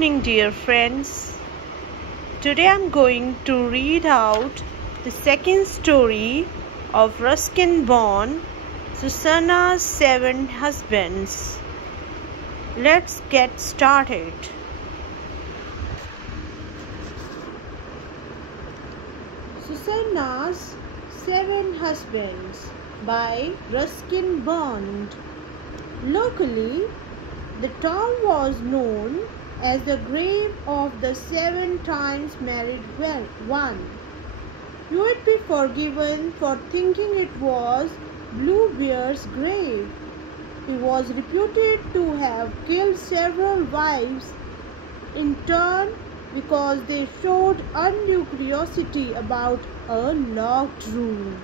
evening, dear friends. Today I'm going to read out the second story of Ruskin born Susanna's 7 Husbands. Let's get started. Susanna's 7 Husbands by Ruskin Bond. Locally, the town was known as the grave of the 7 times married one. You would be forgiven for thinking it was Bluebeard's grave. He was reputed to have killed several wives in turn because they showed undue curiosity about a locked room.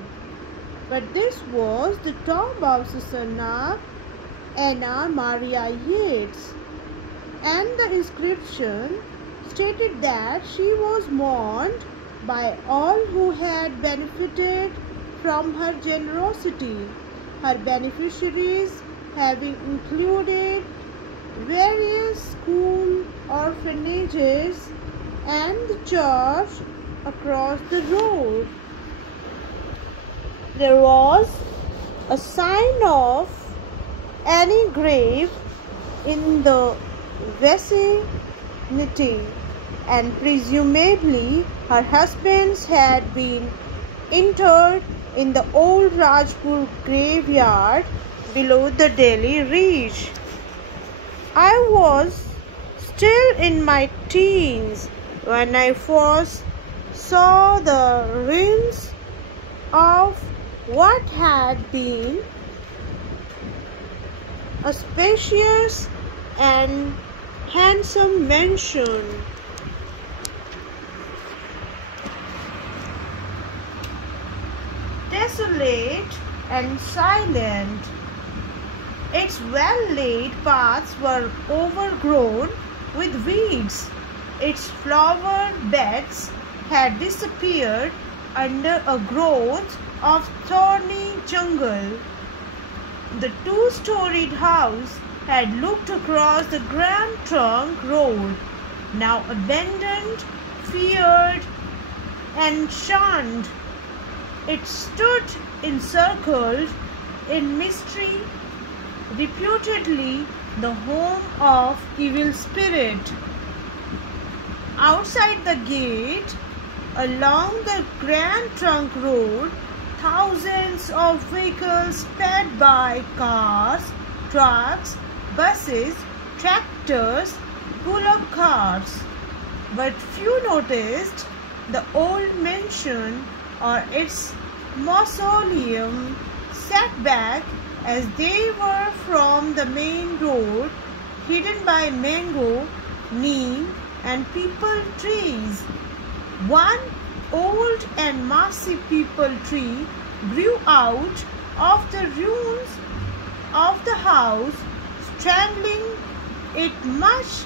But this was the tomb of Susanna Anna Maria Yates, and the inscription stated that she was mourned by all who had benefited from her generosity, her beneficiaries having included various school orphanages and the church across the road. There was a sign of any grave in the vicinity, and presumably her husbands had been interred in the old Rajpur graveyard below the Delhi Reach. I was still in my teens when I first saw the ruins of what had been a spacious and handsome mansion. Desolate and silent, its well-laid paths were overgrown with weeds. Its flower beds had disappeared under a growth of thorny jungle. The 2-storied house had looked across the Grand Trunk Road, now abandoned, feared, and shunned. It stood encircled in mystery, reputedly the home of evil spirit. Outside the gate, along the Grand Trunk Road, thousands of vehicles sped by: cars, trucks, buses, tractors, pull-up cars. But few noticed the old mansion or its mausoleum, set back as they were from the main road, hidden by mango, neem, and peepal trees. One old and massive peepal tree grew out of the ruins of the house, strangling it much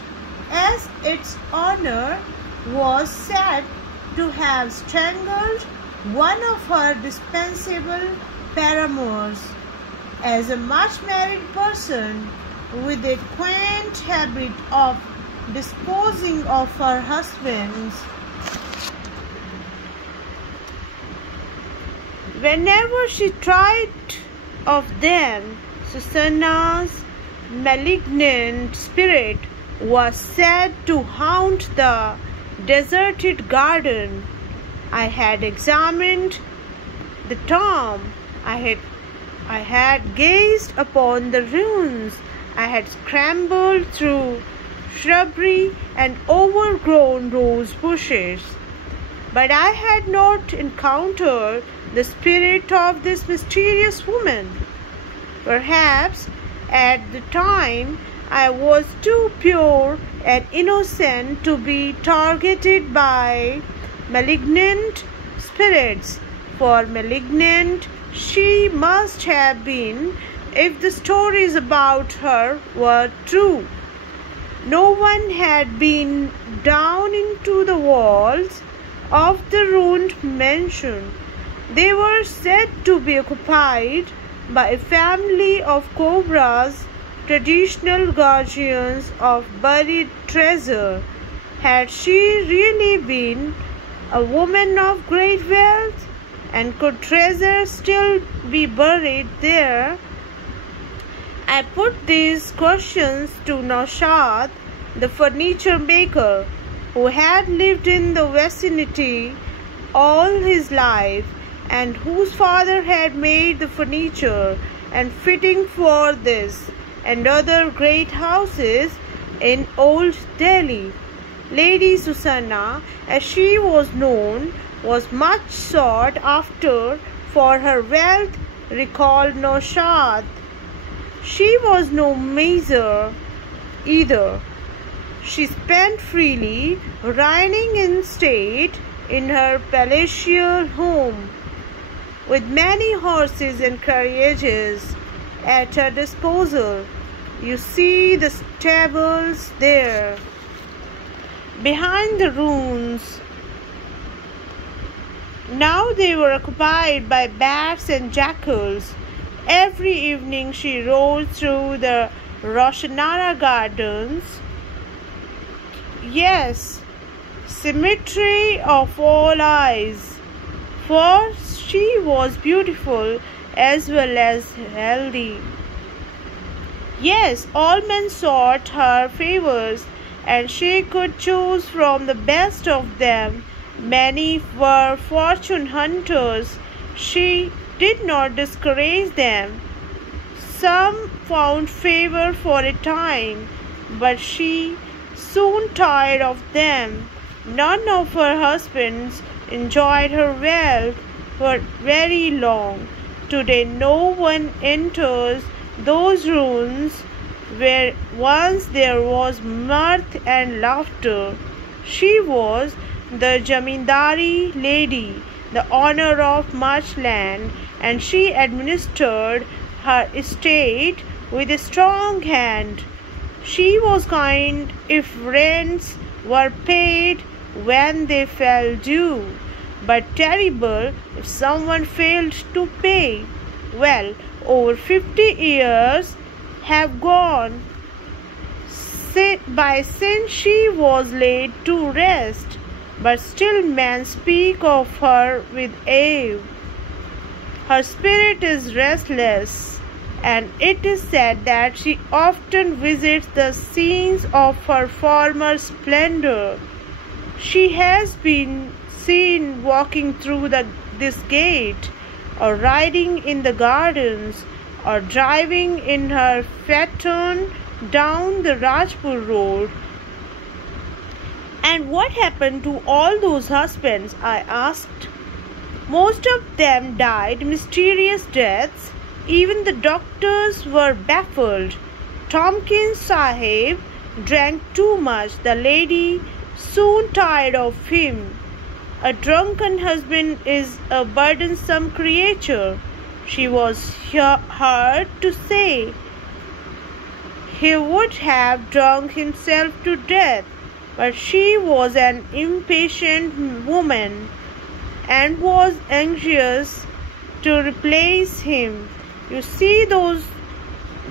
as its owner was said to have strangled one of her dispensable paramours. As a much-married person with a quaint habit of disposing of her husbands, whenever she tried of them, Susanna's malignant spirit was said to haunt the deserted garden. I had examined the tomb. I had gazed upon the ruins. I had scrambled through shrubbery and overgrown rose bushes. But I had not encountered the spirit of this mysterious woman. Perhaps at the time I was too pure and innocent to be targeted by malignant spirits, for malignant she must have been if the stories about her were true. No one had been down into the walls of the ruined mansion. They were said to be occupied by a family of cobras traditional guardians of buried treasure. Had she really been a woman of great wealth? And could treasure still be buried there? I put these questions to Naushad, the furniture maker, who had lived in the vicinity all his life, and whose father had made the furniture and fitting for this and other great houses in Old Delhi. Lady Susanna, as she was known, was much sought after for her wealth, recalled Naushad. She was no miser either. She spent freely, reigning in state in her palatial home, with many horses and carriages at her disposal. You see the stables there, behind the ruins. Now they were occupied by bats and jackals. Every evening she rode through the Roshanara gardens. Yes, symmetry of all eyes, for she was beautiful as well as healthy. Yes, all men sought her favors, and she could choose from the best of them. Many were fortune hunters. She did not discourage them. Some found favor for a time, but she soon tired of them. None of her husbands enjoyed her wealth for very long. Today no one enters those rooms where once there was mirth and laughter. She was the Jamindari lady, the owner of much land, and she administered her estate with a strong hand. She was kind if rents were paid when they fell due, but terrible if someone failed to pay. Well, over 50 years have gone by since she was laid to rest, but still men speak of her with awe. Her spirit is restless, and it is said that she often visits the scenes of her former splendor. She has been seen walking through this gate, or riding in the gardens, or driving in her phaeton down the Rajpur road. And what happened to all those husbands? I asked. Most of them died mysterious deaths. Even the doctors were baffled. Tompkins Sahib drank too much. The lady soon tired of him. A drunken husband is a burdensome creature, she was heard to say. He would have drunk himself to death, but she was an impatient woman and was anxious to replace him. You see those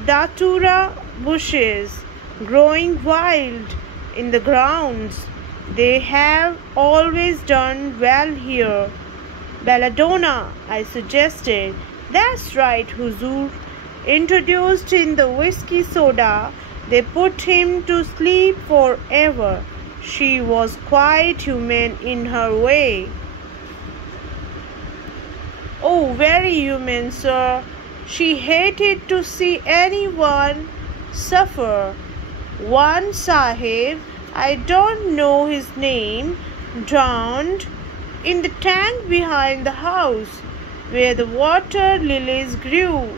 datura bushes growing wild in the grounds. They have always done well here. Belladonna, I suggested. That's right, Huzur. Introduced in the whiskey soda, they put him to sleep forever. She was quite human in her way. Oh, very human, sir. She hated to see anyone suffer. One Sahib, I don't know his name, drowned in the tank behind the house where the water lilies grew,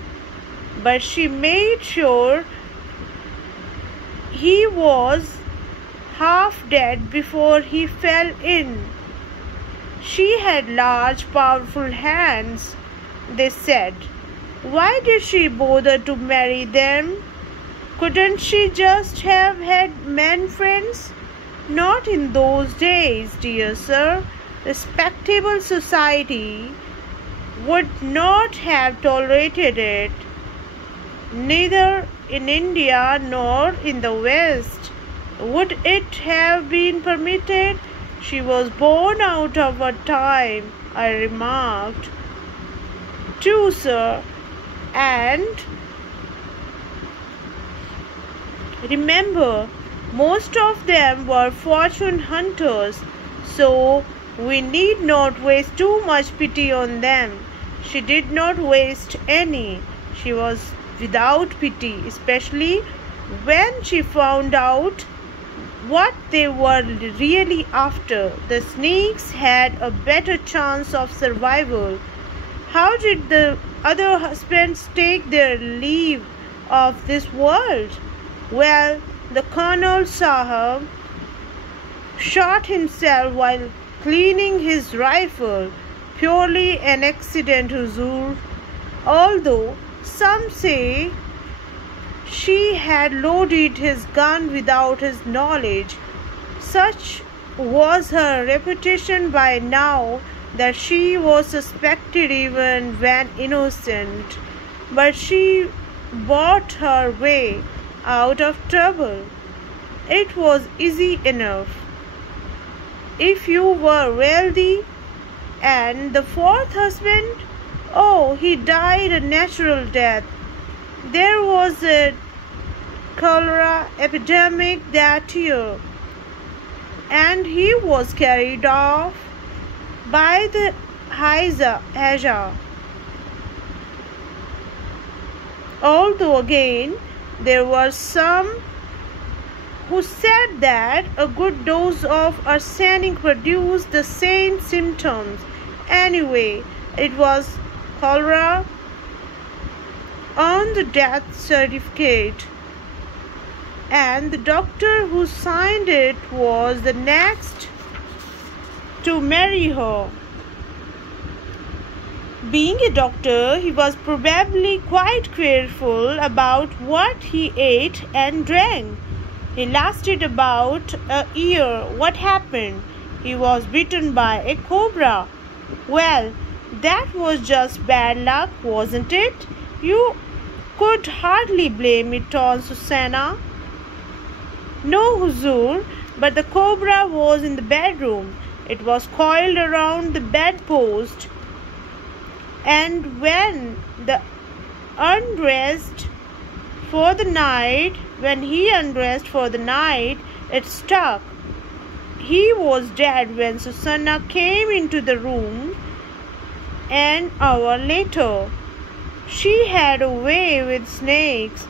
but she made sure he was half dead before he fell in. She had large, powerful hands, they said. Why did she bother to marry them? Couldn't she just have had men friends? Not in those days, dear sir. Respectable society would not have tolerated it. Neither in India nor in the West would it have been permitted. She was born out of her time, I remarked. True, sir, and remember, most of them were fortune hunters, so we need not waste too much pity on them. She did not waste any. She was without pity, especially when she found out what they were really after. The snakes had a better chance of survival. How did the other husbands take their leave of this world? Well, the Colonel Sahab shot himself while cleaning his rifle. Purely an accident, Huzur. Although some say she had loaded his gun without his knowledge. Such was her reputation by now that she was suspected even when innocent. But she bought her way out of trouble. It was easy enough. If you were wealthy. And the fourth husband? Oh, he died a natural death. There was a cholera epidemic that year, and he was carried off by the Hajj. Although again, there were some who said that a good dose of arsenic produced the same symptoms. Anyway, it was cholera on the death certificate, and the doctor who signed it was the next to marry her. Being a doctor, he was probably quite careful about what he ate and drank. He lasted about a year. What happened? He was bitten by a cobra. Well, that was just bad luck, wasn't it? You could hardly blame it on Susanna. No, Huzur, but the cobra was in the bedroom. It was coiled around the bedpost, and when he undressed for the night, it stuck. He was dead when Susanna came into the room an hour later. She had a way with snakes.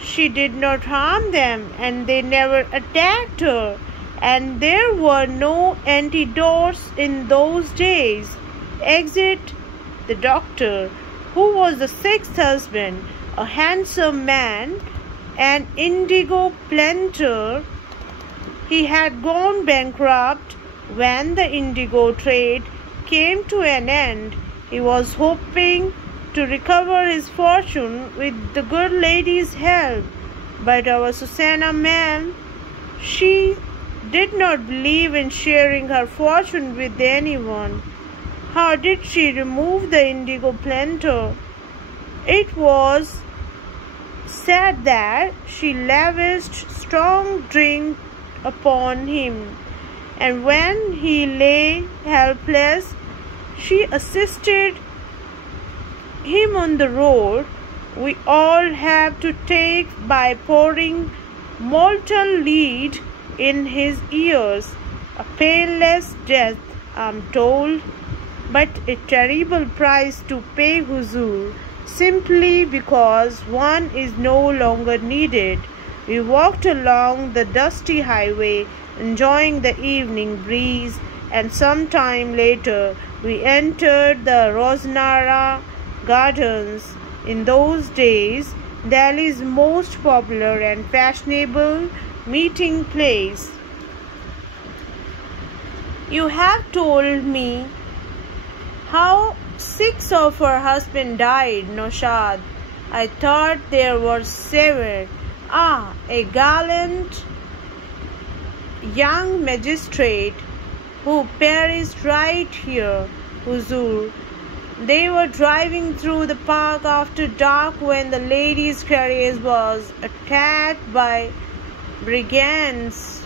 She did not harm them, and they never attacked her. And there were no antidotes in those days. Exit the doctor, who was the sixth husband, a handsome man, an indigo planter. He had gone bankrupt when the indigo trade came to an end. He was hoping to recover his fortune with the good lady's help. But our Susanna, ma'am, she did not believe in sharing her fortune with anyone. How did she remove the indigo planter? It was said that she lavished strong drink upon him, and when he lay helpless, she assisted him on the road we all have to take by pouring molten lead in his ears. A painless death, I'm told, but a terrible price to pay, Huzur, simply because one is no longer needed. We walked along the dusty highway, enjoying the evening breeze, and some time later we entered the Rosnara Gardens. In those days, Delhi's most popular and fashionable meeting place. You have told me how 6 of her husbands died, Noshad. I thought there were 7. Ah, a gallant young magistrate who perished right here, Huzur. They were driving through the park after dark when the lady's carriage was attacked by brigands.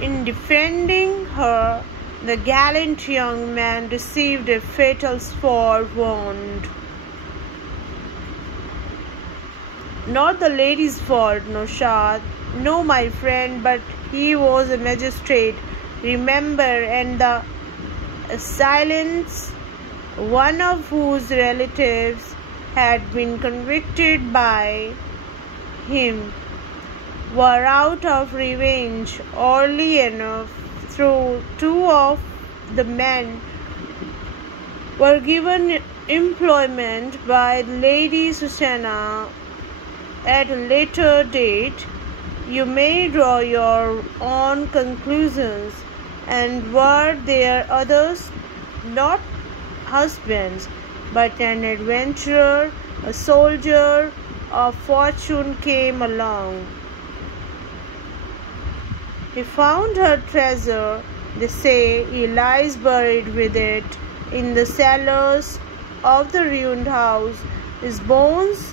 In defending her, the gallant young man received a fatal sword wound. Not the lady's fault, Naushad. No, my friend, but he was a magistrate, remember, and the assailants, one of whose relatives had been convicted by him, were out of revenge. Early enough, through two of the men were given employment by Lady Susanna. At a later date, you may draw your own conclusions. And were there others, not husbands, but an adventurer, a soldier of fortune came along. He found her treasure. They say he lies buried with it in the cellars of the ruined house. His bones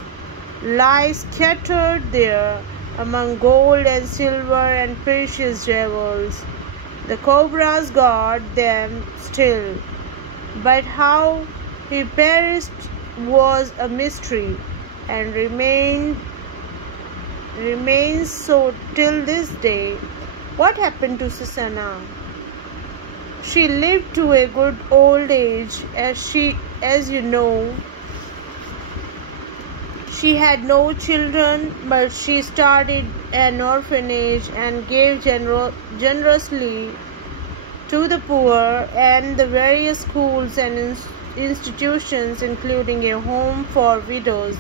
lie scattered there among gold and silver and precious jewels. The cobras guard them still, but how he perished was a mystery, and remains so till this day. What happened to Susanna? She lived to a good old age, as you know. She had no children, but she started an orphanage and gave generously to the poor and the various schools and institutions, including a home for widows.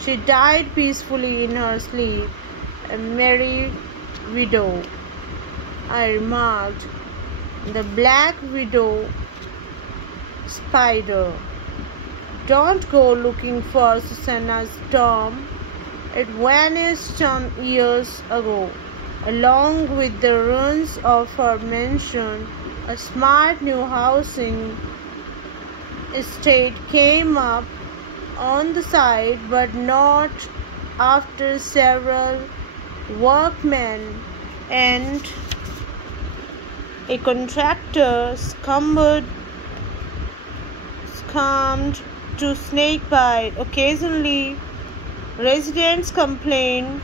She died peacefully in her sleep, a merry widow. I remarked. The black widow spider. Don't go looking for Susanna's tomb. It vanished some years ago. Along with the ruins of her mansion, a smart new housing estate came up on the side, but not after several workmen and a contractor succumbed to snake bite. Occasionally, residents complain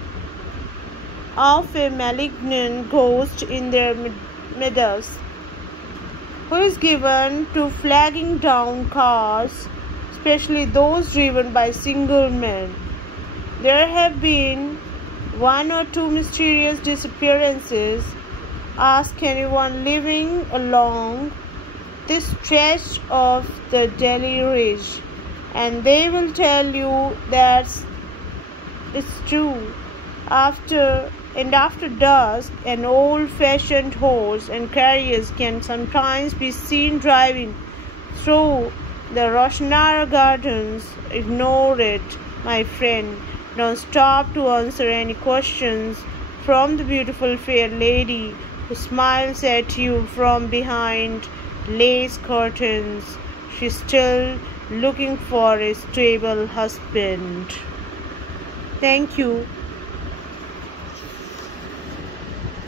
of a malignant ghost in their meadows, who is given to flagging down cars, especially those driven by single men. There have been one or two mysterious disappearances. Ask anyone living along this stretch of the Delhi Ridge, and they will tell you that it's true. After dusk, an old-fashioned horse and carriage can sometimes be seen driving through the Roshanara Gardens. Ignore it, my friend. Don't stop to answer any questions from the beautiful fair lady who smiles at you from behind lace curtains. She's still looking for a stable husband. Thank you.